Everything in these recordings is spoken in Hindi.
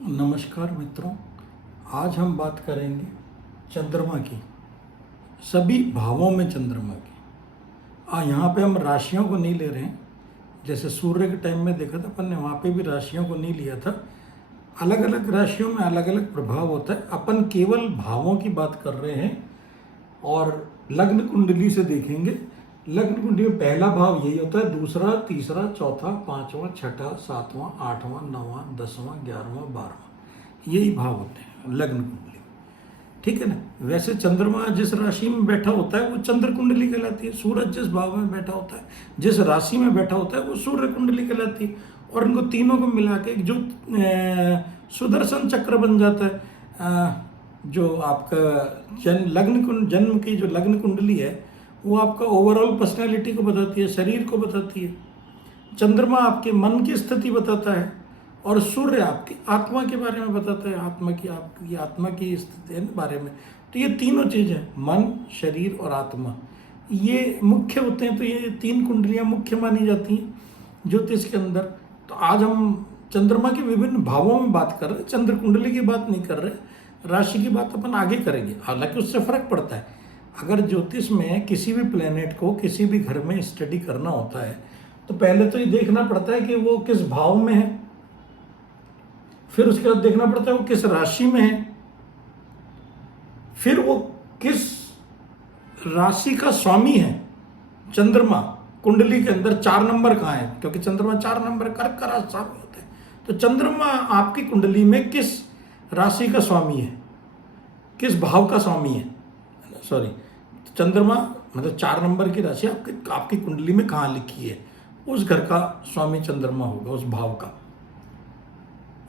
नमस्कार मित्रों। आज हम बात करेंगे चंद्रमा की, सभी भावों में चंद्रमा की। यहाँ पे हम राशियों को नहीं ले रहे हैं, जैसे सूर्य के टाइम में देखा था अपन ने, वहाँ पे भी राशियों को नहीं लिया था। अलग अलग राशियों में अलग अलग प्रभाव होता है, अपन केवल भावों की बात कर रहे हैं और लग्न कुंडली से देखेंगे। लग्न कुंडली में पहला भाव यही होता है, दूसरा, तीसरा, चौथा, पांचवा, छठा, सातवां, आठवां, नौवां, 10वां, 11वां, 12वां, यही भाव होते हैं लग्न कुंडली। ठीक है ना। वैसे चंद्रमा जिस राशि में बैठा होता है वो चंद्र कुंडली कहलाती है। सूरज जिस भाव में बैठा होता है, जिस राशि में बैठा होता है वो सूर्य कुंडली कहलाती है। और इनको तीनों को मिला के जो सुदर्शन चक्र बन जाता है, जो आपका जन्म की जो लग्न कुंडली है वो आपका ओवरऑल पर्सनैलिटी को बताती है, शरीर को बताती है। चंद्रमा आपके मन की स्थिति बताता है और सूर्य आपकी आत्मा के बारे में बताता है, आपकी आत्मा की स्थिति के बारे में। तो ये तीनों चीज़ें, मन, शरीर और आत्मा, ये मुख्य होते हैं। तो ये तीन कुंडलियाँ मुख्य मानी जाती हैं ज्योतिष के अंदर। तो आज हम चंद्रमा के विभिन्न भावों में बात कर रहे हैं, चंद्र कुंडली की बात नहीं कर रहे। राशि की बात अपन आगे करेंगे, हालांकि उससे फर्क पड़ता है। अगर ज्योतिष में किसी भी प्लेनेट को किसी भी घर में स्टडी करना होता है तो पहले तो ये देखना पड़ता है कि वो किस भाव में है, फिर उसके बाद देखना पड़ता है वो किस राशि में है, फिर वो किस राशि का स्वामी है। चंद्रमा कुंडली के अंदर 4 नंबर कहाँ है, क्योंकि चंद्रमा 4 नंबर कर्क का राशि स्वामी होता है। तो चंद्रमा आपकी कुंडली में किस राशि का स्वामी है, किस भाव का स्वामी है, सॉरी, चंद्रमा मतलब 4 नंबर की राशि आपकी कुंडली में कहाँ लिखी है, उस घर का स्वामी चंद्रमा होगा, उस भाव का।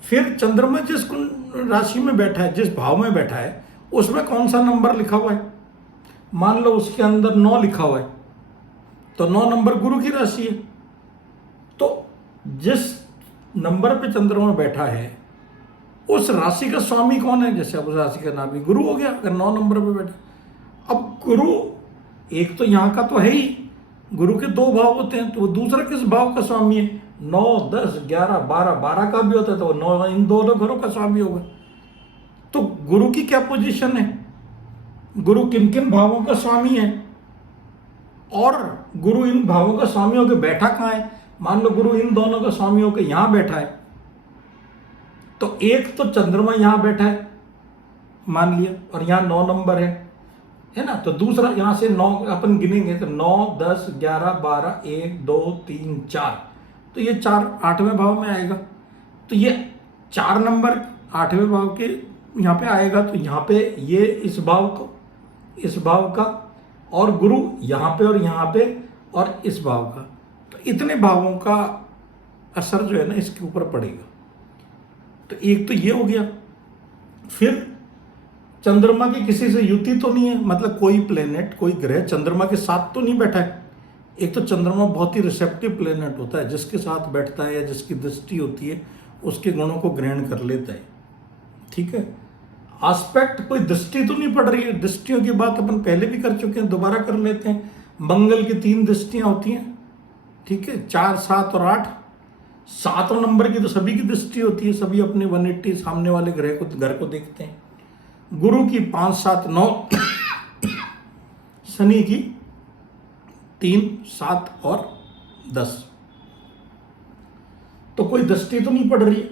फिर चंद्रमा जिस राशि में बैठा है, जिस भाव में बैठा है, उसमें कौन सा नंबर लिखा हुआ है। मान लो उसके अंदर 9 लिखा हुआ है, तो 9 नंबर गुरु की राशि है। तो जिस नंबर पे चंद्रमा बैठा है उस राशि का स्वामी कौन है, जैसे अब उस राशि का नाम ही गुरु हो गया अगर 9 नंबर पे बैठा। अब गुरु एक तो यहाँ का तो है ही, गुरु के 2 भाव होते हैं, तो वो दूसरा किस भाव का स्वामी है, 9, 10, 11, 12, 12 का भी होता है, तो 9 इन दोनों घरों का स्वामी होगा। तो गुरु की क्या पोजीशन है, गुरु किन किन भावों का स्वामी है, और गुरु इन भावों का स्वामी होकर बैठा कहाँ है। मान लो गुरु इन दोनों का स्वामी होकर यहां बैठा है, तो एक तो चंद्रमा यहां बैठा है मान लिया, और यहां 9 नंबर है ना। तो दूसरा यहां से 9 अपन गिनेंगे तो 9, 10, 11, 12, 1, 2, 3, 4, तो ये 4 8वें भाव में आएगा। तो ये 4 नंबर 8वें भाव के यहाँ पे आएगा, तो यहाँ पे ये इस भाव को, इस भाव का, और गुरु यहाँ पे और यहाँ पे और इस भाव का। तो इतने भावों का असर जो है ना इसके ऊपर पड़ेगा। तो एक तो ये हो गया। फिर चंद्रमा की किसी से युति तो नहीं है, मतलब कोई प्लेनेट, कोई ग्रह चंद्रमा के साथ तो नहीं बैठा है। एक तो चंद्रमा बहुत ही रिसेप्टिव प्लेनेट होता है, जिसके साथ बैठता है या जिसकी दृष्टि होती है उसके गुणों को ग्रहण कर लेता है। ठीक है। आस्पेक्ट, कोई दृष्टि तो नहीं पड़ रही है, दृष्टियों की बात अपन पहले भी कर चुके हैं, दोबारा कर लेते हैं। मंगल की 3 दृष्टियां होती हैं, ठीक है, 4, 7 और 8। 7वें नंबर की तो सभी की दृष्टि होती है, सभी अपने 180 सामने वाले ग्रह को, घर को देखते हैं। गुरु की 5, 7, 9, शनि की 3, 7 और 10। तो कोई दृष्टि तो नहीं पड़ रही है।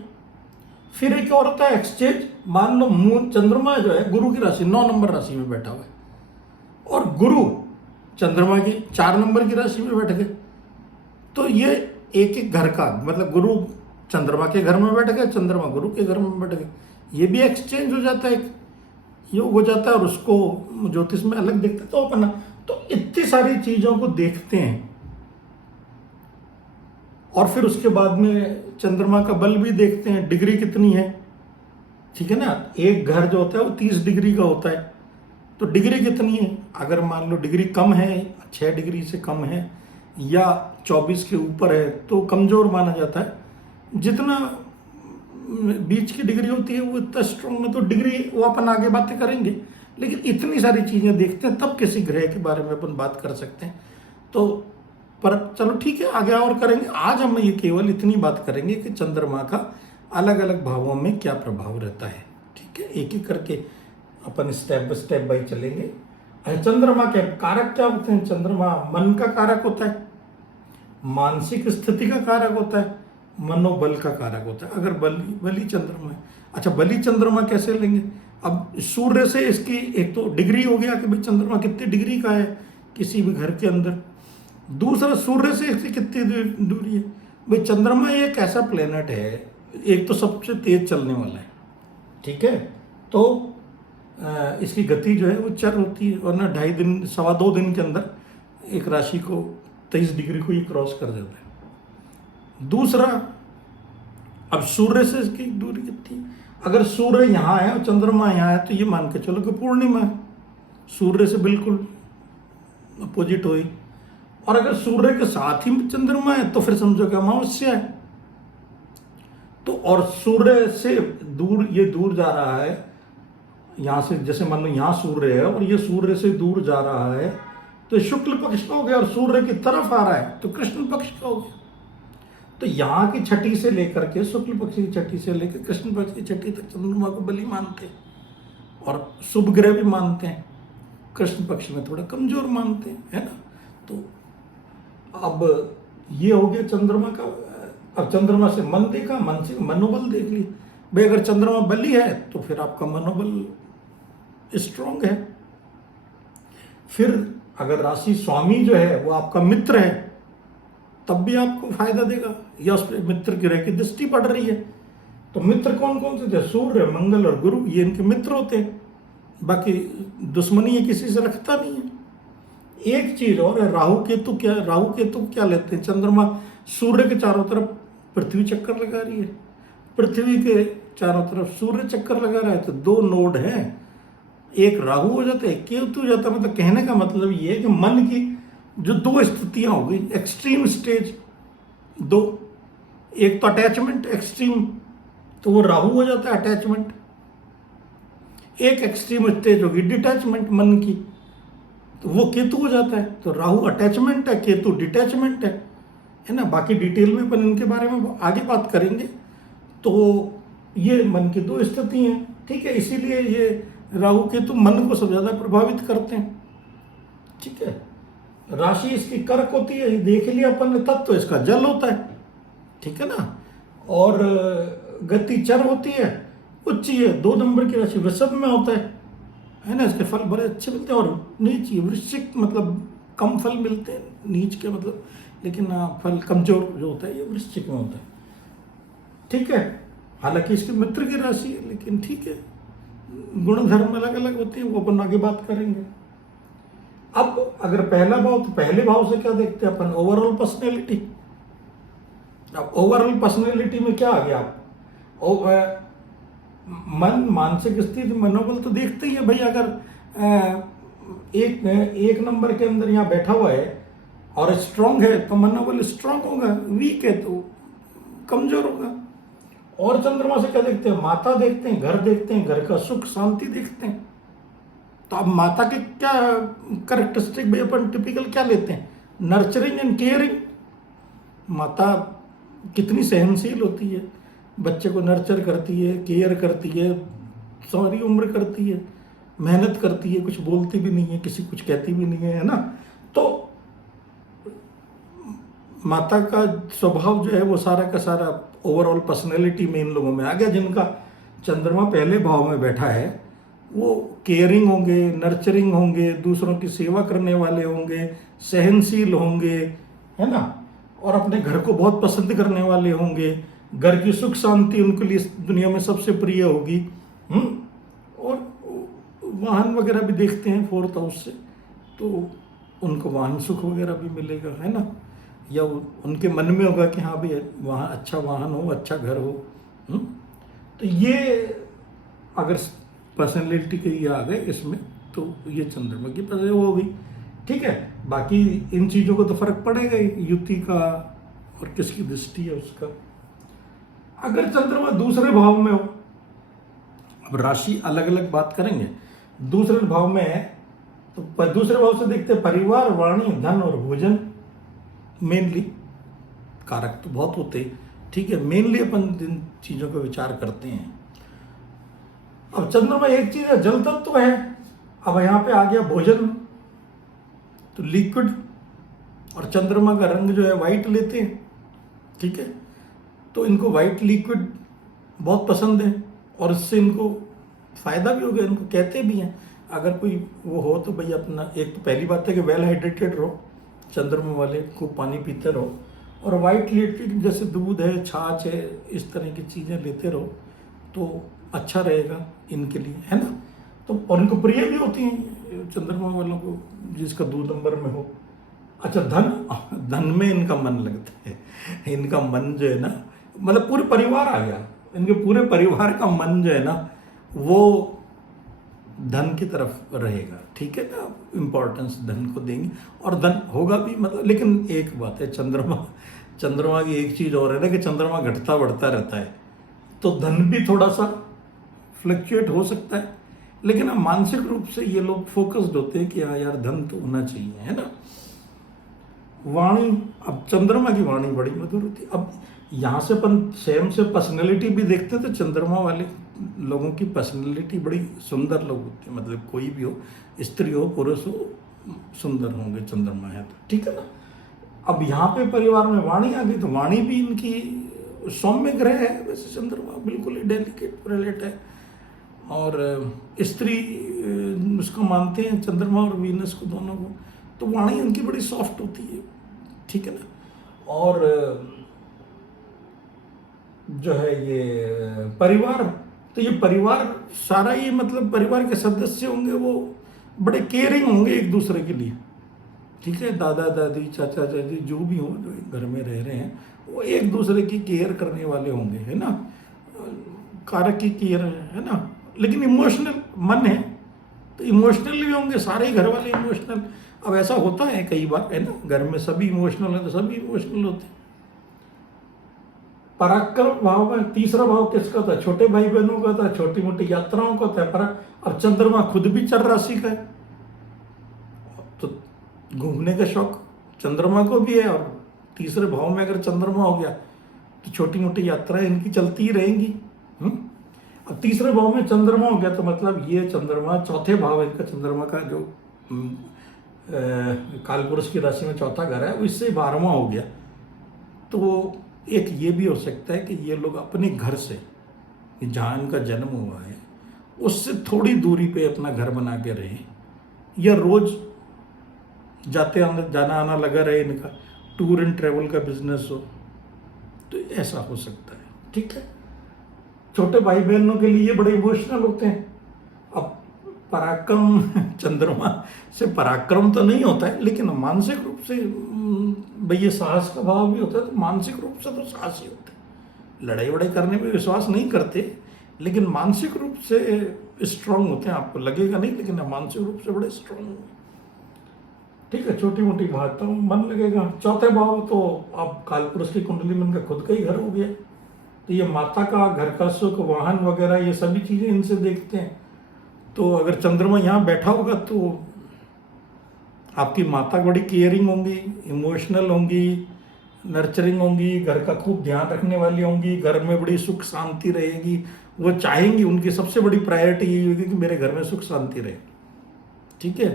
फिर एक और होता है एक्सचेंज। मान लो चंद्रमा जो है गुरु की राशि 9 नंबर राशि में बैठा हुआ है, और गुरु चंद्रमा की 4 नंबर की राशि में बैठ गए, तो ये एक एक घर का, मतलब गुरु चंद्रमा के घर में बैठ गए, चंद्रमा गुरु के घर में बैठ गए, ये भी एक्सचेंज हो जाता है, एक योग हो जाता है, और उसको ज्योतिष में अलग देखते तो अपन। तो इतनी सारी चीजों को देखते हैं, और फिर उसके बाद में चंद्रमा का बल भी देखते हैं, डिग्री कितनी है। ठीक है ना। एक घर जो होता है वो 30 डिग्री का होता है, तो डिग्री कितनी है, अगर मान लो डिग्री कम है, 6 डिग्री से कम है या 24 के ऊपर है तो कमजोर माना जाता है। जितना बीच की डिग्री होती है वो इतना स्ट्रॉन्ग में, तो डिग्री वो अपन आगे बातें करेंगे, लेकिन इतनी सारी चीजें देखते हैं तब किसी ग्रह के बारे में अपन बात कर सकते हैं। तो पर चलो ठीक है, आगे और करेंगे। आज हम ये केवल इतनी बात करेंगे कि चंद्रमा का अलग अलग भावों में क्या प्रभाव रहता है। ठीक है, एक एक करके अपन स्टेप बाय चलेंगे। चंद्रमा के कारक क्या होते हैं? चंद्रमा मन का कारक होता है, मानसिक स्थिति का कारक होता है, मनोबल का कारक होता है। अगर बली चंद्रमा है, अच्छा बली चंद्रमा कैसे लेंगे? अब सूर्य से इसकी एक तो डिग्री हो गया कि भाई चंद्रमा कितनी डिग्री का है किसी भी घर के अंदर, दूसरा सूर्य से इसकी कितनी दूरी है। भाई चंद्रमा एक ऐसा प्लेनेट है, एक तो सबसे तेज चलने वाला है, ठीक है, तो इसकी गति जो है वो चर होती है, और ना 2.5 दिन 2.25 दिन के अंदर एक राशि को 23 डिग्री को ये क्रॉस कर देता है। दूसरा, अब सूर्य से इसकी दूरी कितनी है? अगर सूर्य यहाँ है और चंद्रमा यहाँ है तो ये मान के चलो कि पूर्णिमा है, सूर्य से बिल्कुल अपोजिट हुई। और अगर सूर्य के साथ ही चंद्रमा है तो फिर समझो कि अमावस्या है। तो और सूर्य से दूर, ये दूर जा रहा है यहाँ से, जैसे मान लो यहाँ सूर्य है और ये सूर्य से दूर जा रहा है, तो शुक्ल पक्ष का हो गया, और सूर्य की तरफ आ रहा है तो कृष्ण पक्ष का हो गया। तो यहाँ की छठी से लेकर के शुक्ल पक्ष की छठी से लेकर कृष्ण पक्ष की छठी तक चंद्रमा को बलि मानते हैं, और शुभ ग्रह भी मानते हैं, कृष्ण पक्ष में थोड़ा कमजोर मानते हैं, है ना। तो अब ये हो गया चंद्रमा का। अब चंद्रमा से मन देखा, मन से मनोबल देख लिया। भाई अगर चंद्रमा बली है तो फिर आपका मनोबल स्ट्रांग है। फिर अगर राशि स्वामी जो है वो आपका मित्र है तब भी आपको फायदा देगा, या उस पर मित्र ग्रह की दृष्टि पड़ रही है। तो मित्र कौन कौन से थे? सूर्य, मंगल और गुरु, ये इनके मित्र होते हैं। बाकी दुश्मनी ये किसी से रखता नहीं है। एक चीज और है, राहु केतु क्या लेते हैं? चंद्रमा सूर्य के चारों तरफ पृथ्वी चक्कर लगा रही है, पृथ्वी के चारों तरफ सूर्य चक्कर लगा रहा है, तो 2 नोड हैं, एक राहु हो जाता है, एक केतु हो जाता है। मतलब कहने का मतलब ये है कि मन की जो 2 स्थितियां हो गई, एक्सट्रीम स्टेज 2, एक तो अटैचमेंट एक्सट्रीम, तो वो राहु हो जाता है अटैचमेंट। एक एक्सट्रीम स्टेज होगी डिटैचमेंट मन की, तो वो केतु हो जाता है। तो राहु अटैचमेंट है, केतु डिटैचमेंट है ना। बाकी डिटेल में अपन इनके बारे में आगे बात करेंगे। तो ये मन की 2 स्थिति हैं, ठीक है। इसीलिए ये राहु केतु मन को सबसे ज्यादा प्रभावित करते हैं, ठीक है। राशि इसकी कर्क होती है, ये देख लिया अपन ने। तत्व इसका जल होता है, ठीक है ना। और गति चर होती है, उच्च ये 2 नंबर की राशि वृषभ में होता है ना। इसके फल बड़े अच्छे मिलते हैं। और नीच ये वृश्चिक मतलब कम फल मिलते हैं, नीच के मतलब, लेकिन फल कमजोर जो होता है ये वृश्चिक में होता है, ठीक है। हालांकि इसके मित्र की राशि है, लेकिन ठीक है, गुण धर्म अलग अलग होते हैं, वो अपन आगे बात करेंगे। अब अगर पहला भाव, तो पहले भाव से क्या देखते हैं अपन? Overall personality. अब ओवरऑल पर्सनैलिटी में क्या आ गया आप? मन, मानसिक स्थिति, मनोबल तो देखते ही है भाई। अगर एक नंबर के अंदर यहाँ बैठा हुआ है और स्ट्रांग है तो मनोबल स्ट्रांग होगा, वीक है तो कमजोर होगा। और चंद्रमा से क्या देखते हैं? माता देखते हैं, घर देखते हैं, घर का सुख शांति देखते हैं। तो अब माता के क्या कैरेक्टरिस्टिक भाई अपन टिपिकल क्या लेते हैं? Nurturing and caring. माता कितनी सहनशील होती है, बच्चे को नर्चर करती है, केयर करती है, सारी उम्र करती है, मेहनत करती है, कुछ बोलती भी नहीं है, किसी कुछ कहती भी नहीं है ना। तो माता का स्वभाव जो है वो सारा का सारा ओवरऑल पर्सनैलिटी में इन लोगों में आ गया। जिनका चंद्रमा पहले भाव में बैठा है वो केयरिंग होंगे, नर्चरिंग होंगे, दूसरों की सेवा करने वाले होंगे, सहनशील होंगे, है ना। और अपने घर को बहुत पसंद करने वाले होंगे, घर की सुख शांति उनके लिए इस दुनिया में सबसे प्रिय होगी। और वाहन वगैरह भी देखते हैं 4th हाउस से, तो उनको वाहन सुख वगैरह भी मिलेगा, है ना। या उनके मन में होगा कि हाँ भाई वहाँ अच्छा वाहन हो, अच्छा घर हो। तो ये अगर पर्सनैलिटी के ये आ गए इसमें, तो ये चंद्रमा की पसंद हो गई, ठीक है। बाकी इन चीज़ों को तो फर्क पड़ेगा ही, युति का और किसकी दृष्टि है उसका। अगर चंद्रमा दूसरे भाव में हो, अब राशि अलग अलग बात करेंगे, दूसरे भाव में है तो दूसरे भाव से देखते हैं परिवार, वाणी, धन और भोजन। मेनली कारक तो बहुत होते, ठीक है, मेनली अपन इन चीज़ों को विचार करते हैं। अब चंद्रमा एक चीज़ है, जल तत्व है। अब यहाँ पे आ गया भोजन, तो लिक्विड, और चंद्रमा का रंग जो है वाइट लेते हैं, ठीक है। तो इनको वाइट लिक्विड बहुत पसंद है, और इससे इनको फायदा भी हो गया। इनको कहते भी हैं, अगर कोई वो हो तो भाई अपना, एक तो पहली बात है कि वेल हाइड्रेटेड रहो, चंद्रमा वाले खूब पानी पीते रहो, और वाइट लिक्विड जैसे दूध है, छाछ है, इस तरह की चीज़ें लेते रहो तो अच्छा रहेगा इनके लिए, है ना। तो और इनको प्रिय भी होती हैं चंद्रमा वालों को, जिसका 2 नंबर में हो। अच्छा, धन में इनका मन लगता है। इनका मन जो है ना, मतलब पूरे परिवार आ गया, इनके पूरे परिवार का मन जो है ना वो धन की तरफ रहेगा, ठीक है ना। इम्पोर्टेंस धन को देंगे, और धन होगा भी, मतलब। लेकिन एक बात है, चंद्रमा की एक चीज़ और है ना कि चंद्रमा घटता बढ़ता रहता है, तो धन भी थोड़ा सा फ्लक्चुएट हो सकता है। लेकिन अब मानसिक रूप से ये लोग फोकस्ड होते हैं कि हाँ यार, धन तो होना चाहिए, है ना। वाणी, अब चंद्रमा की वाणी बड़ी मधुर होती है। अब यहाँ से अपन सेम से पर्सनैलिटी भी देखते हैं, तो चंद्रमा वाले लोगों की पर्सनैलिटी बड़ी सुंदर लोग होती है, मतलब कोई भी हो, स्त्री हो पुरुष हो, सुंदर होंगे चंद्रमा है तो, ठीक है ना। अब यहाँ पे परिवार में वाणी आ गई, तो वाणी भी इनकी सौम्य ग्रह है वैसे, चंद्रमा बिल्कुल ही डेलिकेट प्लेनेट है, और स्त्री उसको मानते हैं चंद्रमा और वीनस को, दोनों को। तो वाणी उनकी बड़ी सॉफ्ट होती है, ठीक है ना। और जो है ये परिवार, तो ये परिवार सारा, ये मतलब परिवार के सदस्य होंगे वो बड़े केयरिंग होंगे एक दूसरे के लिए, ठीक है। दादा दादी, चाचा चाची, जो भी हो, जो घर में रह रहे हैं, वो एक दूसरे की केयर करने वाले होंगे, है ना। कारक की केयर है ना। लेकिन इमोशनल मन है, तो इमोशनल भी होंगे सारे ही घर वाले इमोशनल। अब ऐसा होता है कई बार, है ना, घर में सभी इमोशनल है तो सभी इमोशनल होते हैं। पराक्रम भाव में तीसरा भाव किसका था? छोटे भाई बहनों का था, छोटी मोटी यात्राओं का था। अब चंद्रमा खुद भी चर राशि का है, तो घूमने का शौक चंद्रमा को भी है, और तीसरे भाव में अगर चंद्रमा हो गया तो छोटी मोटी यात्राएं इनकी चलती ही रहेंगी। अब तीसरे भाव में चंद्रमा हो गया तो मतलब ये चंद्रमा, चौथे भाव इनका चंद्रमा का जो कालपुरुष की राशि में चौथा घर है, वो इससे 12वां हो गया। तो एक ये भी हो सकता है कि ये लोग अपने घर से, जहाँ इनका जन्म हुआ है, उससे थोड़ी दूरी पे अपना घर बना के रहें, या रोज जाते आना, जाना आना लगा रहे इनका, टूर एंड ट्रेवल का बिजनेस हो, तो ऐसा हो सकता है, ठीक है। छोटे भाई बहनों के लिए बड़े इमोशनल होते हैं। अब पराक्रम, चंद्रमा से पराक्रम तो नहीं होता है, लेकिन मानसिक रूप से भाई ये साहस का भाव भी होता है, तो मानसिक रूप से तो साहसी होते हैं। लड़ाई वड़ाई करने में विश्वास नहीं करते, लेकिन मानसिक रूप से स्ट्रांग होते हैं। आपको लगेगा नहीं, लेकिन मानसिक रूप से बड़े स्ट्रांग होते हैं, ठीक है। छोटी मोटी बातों में मन लगेगा। चौथे भाव तो अब कालपुरुष की कुंडली में इनका खुद का ही घर हो गया, तो ये माता का, घर का सुख, वाहन वगैरह, ये सभी चीज़ें इनसे देखते हैं। तो अगर चंद्रमा यहाँ बैठा होगा तो आपकी माता बड़ी केयरिंग होंगी, इमोशनल होंगी, नर्चरिंग होंगी, घर का खूब ध्यान रखने वाली होंगी, घर में बड़ी सुख शांति रहेगी। वो चाहेंगी, उनकी सबसे बड़ी प्रायोरिटी यही होगी कि मेरे घर में सुख शांति रहे, ठीक है।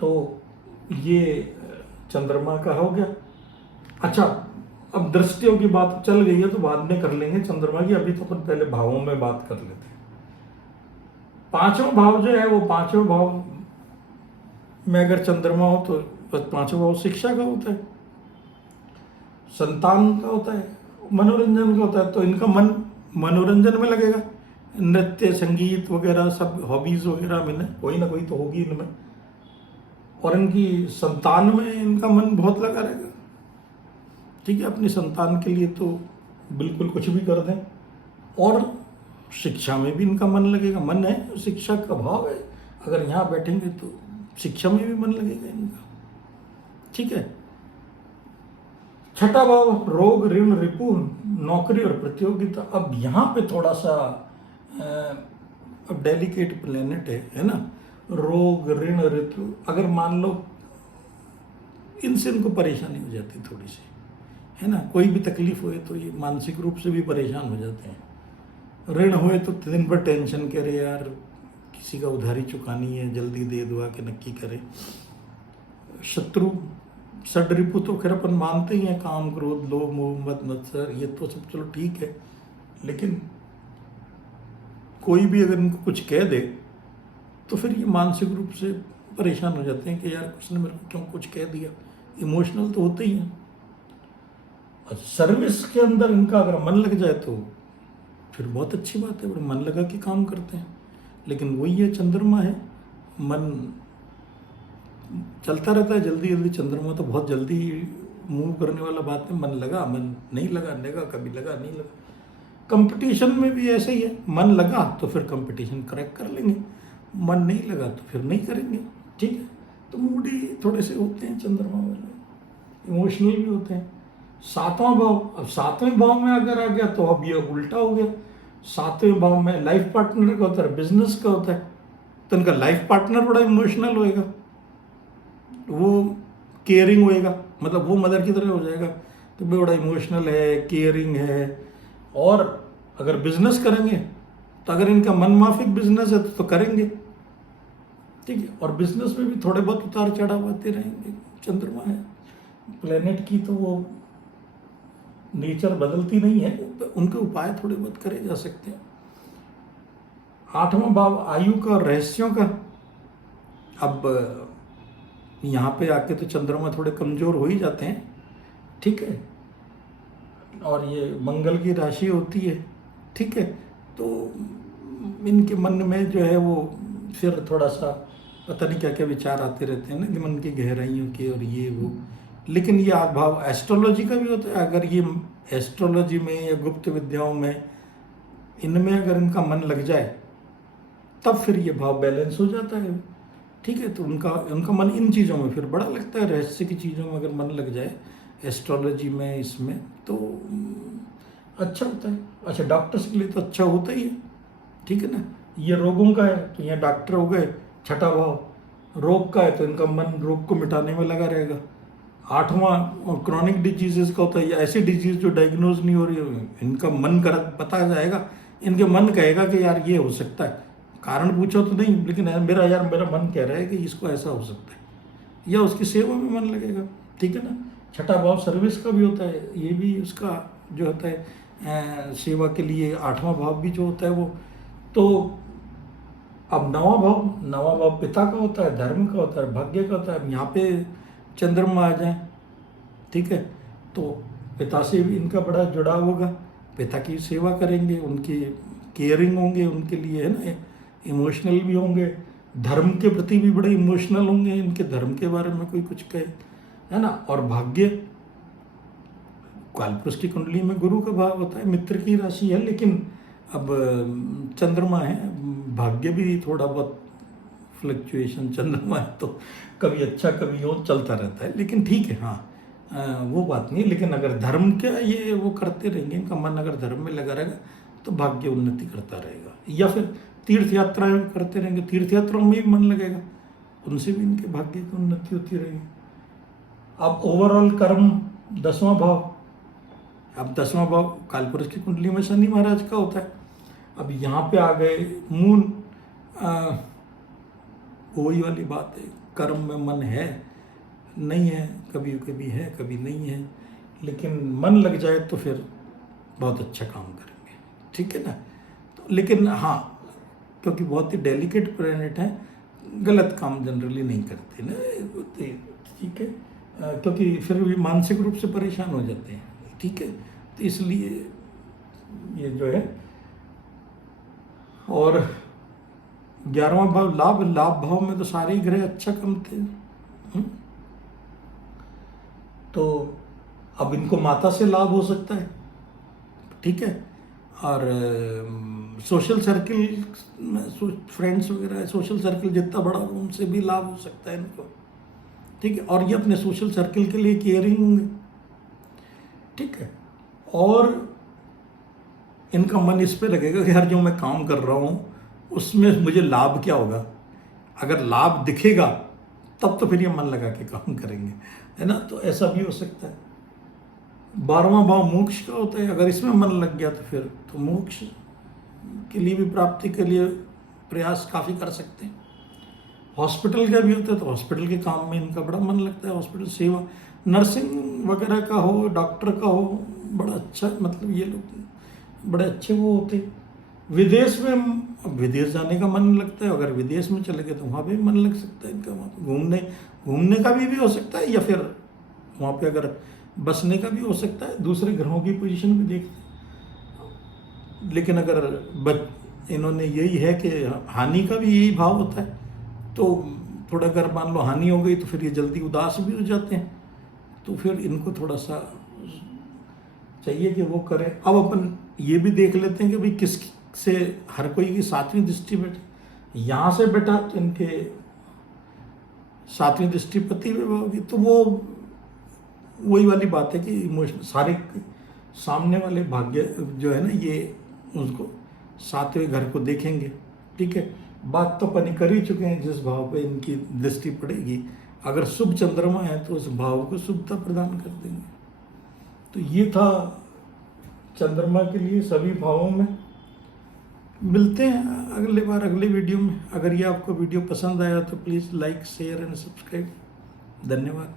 तो ये चंद्रमा का हो गया। अच्छा, अब दृष्टियों की बात चल गई है तो बाद में कर लेंगे चंद्रमा की, अभी तो अपन पहले भावों में बात कर लेते हैं। 5वां भाव जो है, वो 5वें भाव में अगर चंद्रमा हो तो 5वां भाव शिक्षा का होता है, संतान का होता है, मनोरंजन का होता है। तो इनका मन मनोरंजन में लगेगा, नृत्य संगीत वगैरह सब, हॉबीज वगैरह में कोई ना कोई तो होगी इनमें। और इनकी संतान में इनका मन बहुत लगा रहेगा, ठीक है। अपनी संतान के लिए तो बिल्कुल कुछ भी कर दें। और शिक्षा में भी इनका मन लगेगा, मन है, शिक्षा का भाव है। अगर यहाँ बैठेंगे तो शिक्षा में भी मन लगेगा इनका, ठीक है। छठा भाव रोग, ऋण, रिपु, नौकरी और प्रतियोगिता। अब यहाँ पे थोड़ा सा अब डेलिकेट प्लेनेट है ना। रोग, ऋण, ऋतु, अगर मान लो इनसे इनको परेशानी हो जाती थोड़ी सी, है ना। कोई भी तकलीफ हुए तो ये मानसिक रूप से भी परेशान हो जाते हैं। ऋण हुए तो दिन भर टेंशन करे, यार किसी का उधारी चुकानी है, जल्दी दे दुआ के नक्की करे। शत्रु षड्रिपु तो खैर अपन मानते ही हैं, काम क्रोध लोभ मोह मद मत्सर, ये तो सब चलो ठीक है। लेकिन कोई भी अगर इनको कुछ कह दे तो फिर ये मानसिक रूप से परेशान हो जाते हैं कि यार उसने मेरे को क्यों कुछ कह दिया। इमोशनल तो होते ही हैं। और सर्विस के अंदर इनका अगर मन लग जाए तो फिर बहुत अच्छी बात है, बड़े मन लगा के काम करते हैं। लेकिन वही है, चंद्रमा है, मन चलता रहता है जल्दी जल्दी। चंद्रमा तो बहुत जल्दी मूव करने वाला बात है। मन लगा, मन नहीं लगा, कभी लगा नहीं लगा। कंपटीशन में भी ऐसे ही है, मन लगा तो फिर कंपटीशन क्रैक कर लेंगे, मन नहीं लगा तो फिर नहीं करेंगे। ठीक है, तो मूडी थोड़े से होते हैं चंद्रमा वाले, इमोशनल भी होते हैं। सातवां भाव, अब सातवें भाव में अगर आ गया तो अब ये उल्टा हो गया। सातवें भाव में लाइफ पार्टनर का होता है, बिजनेस का होता है। तो इनका लाइफ पार्टनर बड़ा इमोशनल होएगा, वो केयरिंग होएगा, मतलब वो मदर की तरह हो जाएगा। तो बड़ा इमोशनल है, केयरिंग है। और अगर बिजनेस करेंगे तो अगर इनका मनमाफिक बिजनेस है तो करेंगे, ठीक है। और बिजनेस में भी थोड़े बहुत उतार चढ़ाव आते रहेंगे। चंद्रमा है प्लेनेट की, तो वो नेचर बदलती नहीं है, उनके उपाय थोड़े बहुत करे जा सकते हैं। आठवां भाव आयु का, रहस्यों का। अब यहाँ पे आके तो चंद्रमा थोड़े कमजोर हो ही जाते हैं, ठीक है। और ये मंगल की राशि होती है, ठीक है। तो इनके मन में जो है वो फिर थोड़ा सा पता नहीं क्या क्या विचार आते रहते हैं ना, कि मन की गहराइयों के और ये वो। लेकिन ये भाव एस्ट्रोलॉजी का भी होता है। अगर ये एस्ट्रोलॉजी में या गुप्त विद्याओं में, इनमें अगर इनका मन लग जाए तब फिर ये भाव बैलेंस हो जाता है, ठीक है। तो उनका मन इन चीज़ों में फिर बड़ा लगता है। रहस्य की चीज़ों में अगर मन लग जाए, एस्ट्रोलॉजी में, इसमें, तो अच्छा होता है। अच्छा, डॉक्टर्स के लिए तो अच्छा होता ही है, ठीक है ना। ये रोगों का है तो यहाँ डॉक्टर हो गए। छठा भाव रोग का है तो इनका मन रोग को मिटाने में लगा रहेगा। आठवां क्रॉनिक डिजीजेस का होता है, या ऐसी डिजीज जो डायग्नोज नहीं हो रही है, इनका मन कर पता जाएगा। इनके मन कहेगा कि यार ये हो सकता है, कारण पूछो तो नहीं, लेकिन मेरा मन कह रहा है कि इसको ऐसा हो सकता है, या उसकी सेवा में मन लगेगा, ठीक है ना। छठा भाव सर्विस का भी होता है, ये भी उसका जो होता है सेवा के लिए। आठवां भाव भी जो होता है वो। तो अब नवा भाव पिता का होता है, धर्म का होता है, भाग्य का होता है। अब यहाँ पे चंद्रमा आ जाए, ठीक है, तो पिता से भी इनका बड़ा जुड़ाव होगा। पिता की सेवा करेंगे, उनकी केयरिंग होंगे उनके लिए, है ना, इमोशनल भी होंगे। धर्म के प्रति भी बड़े इमोशनल होंगे, इनके धर्म के बारे में कोई कुछ कहे, है ना। और भाग्य, कालपुरुष की कुंडली में गुरु का भाव होता है, मित्र की राशि है। लेकिन अब चंद्रमा है, भाग्य भी थोड़ा बहुत फ्लक्चुएशन, चंद्रमा है तो कभी अच्छा कभी हो, चलता रहता है। लेकिन ठीक है, हाँ, वो बात नहीं। लेकिन अगर धर्म का ये वो करते रहेंगे, इनका मन अगर धर्म में लगा रहेगा तो भाग्य उन्नति करता रहेगा। या फिर तीर्थ यात्राएं करते रहेंगे, तीर्थ यात्राओं में भी मन लगेगा, उनसे भी इनके भाग्य की उन्नति होती रहेगी। अब ओवरऑल कर्म, 10वां भाव। अब 10वां भाव कालपुरुष की कुंडली में शनि महाराज का होता है। अब यहाँ पे आ गए मून, वही वाली बात है, कर्म में मन है नहीं है, कभी कभी है कभी नहीं है। लेकिन मन लग जाए तो फिर बहुत अच्छा काम करेंगे, ठीक है ना। तो लेकिन हाँ, क्योंकि बहुत ही डेलिकेट प्लैनेट है, गलत काम जनरली नहीं करते ना, ठीक है, क्योंकि फिर भी मानसिक रूप से परेशान हो जाते हैं, ठीक है। तो इसलिए ये जो है। और 11वां भाव लाभ भाव में तो सारे ही ग्रह अच्छा कम थे। तो अब इनको माता से लाभ हो सकता है, ठीक है। और सोशल सर्किल, फ्रेंड्स वगैरह, सोशल सर्किल जितना बड़ा हो उनसे भी लाभ हो सकता है इनको, ठीक है। और ये अपने सोशल सर्किल के लिए केयरिंग होंगे, ठीक है। और इनका मन इस पे लगेगा कि यार जो मैं काम कर रहा हूँ उसमें मुझे लाभ क्या होगा। अगर लाभ दिखेगा तब तो फिर ये मन लगा के काम करेंगे, है ना। तो ऐसा भी हो सकता है। 12वां भाव मोक्ष का होता है, अगर इसमें मन लग गया तो फिर तो मोक्ष के लिए भी, प्राप्ति के लिए प्रयास काफ़ी कर सकते हैं। हॉस्पिटल का भी होता है तो हॉस्पिटल के काम में इनका बड़ा मन लगता है, हॉस्पिटल सेवा, नर्सिंग वगैरह का हो, डॉक्टर का हो, बड़ा अच्छा, मतलब ये लोग बड़े अच्छे वो होते हैं। विदेश में, अब विदेश जाने का मन लगता है, अगर विदेश में चले गए तो वहाँ पे भी मन लग सकता है इनका, वहाँ पे घूमने घूमने का भी हो सकता है, या फिर वहाँ पे अगर बसने का भी हो सकता है, दूसरे ग्रहों की पोजीशन भी देखते हैं। लेकिन अगर इन्होंने यही है कि हानि का भी यही भाव होता है, तो थोड़ा अगर मान लो हानि हो गई तो फिर ये जल्दी उदास भी हो जाते हैं, तो फिर इनको थोड़ा सा चाहिए कि वो करें। अब अपन ये भी देख लेते हैं कि भाई किस से हर कोई की 7वीं दृष्टि बैठे, यहाँ से बैठा तो इनके 7वीं दृष्टि पति विवाह होगी, तो वो वही वाली बात है कि इमोशन सारे सामने वाले भाग्य जो है ना, ये उसको 7वें घर को देखेंगे। ठीक है, बात तो अपन कर ही चुके हैं, जिस भाव पे इनकी दृष्टि पड़ेगी, अगर शुभ चंद्रमा है तो उस भाव को शुभता प्रदान कर देंगे। तो ये था चंद्रमा के लिए सभी भावों में। मिलते हैं अगले बार अगले वीडियो में। अगर ये आपको वीडियो पसंद आया तो please like, share and subscribe. धन्यवाद।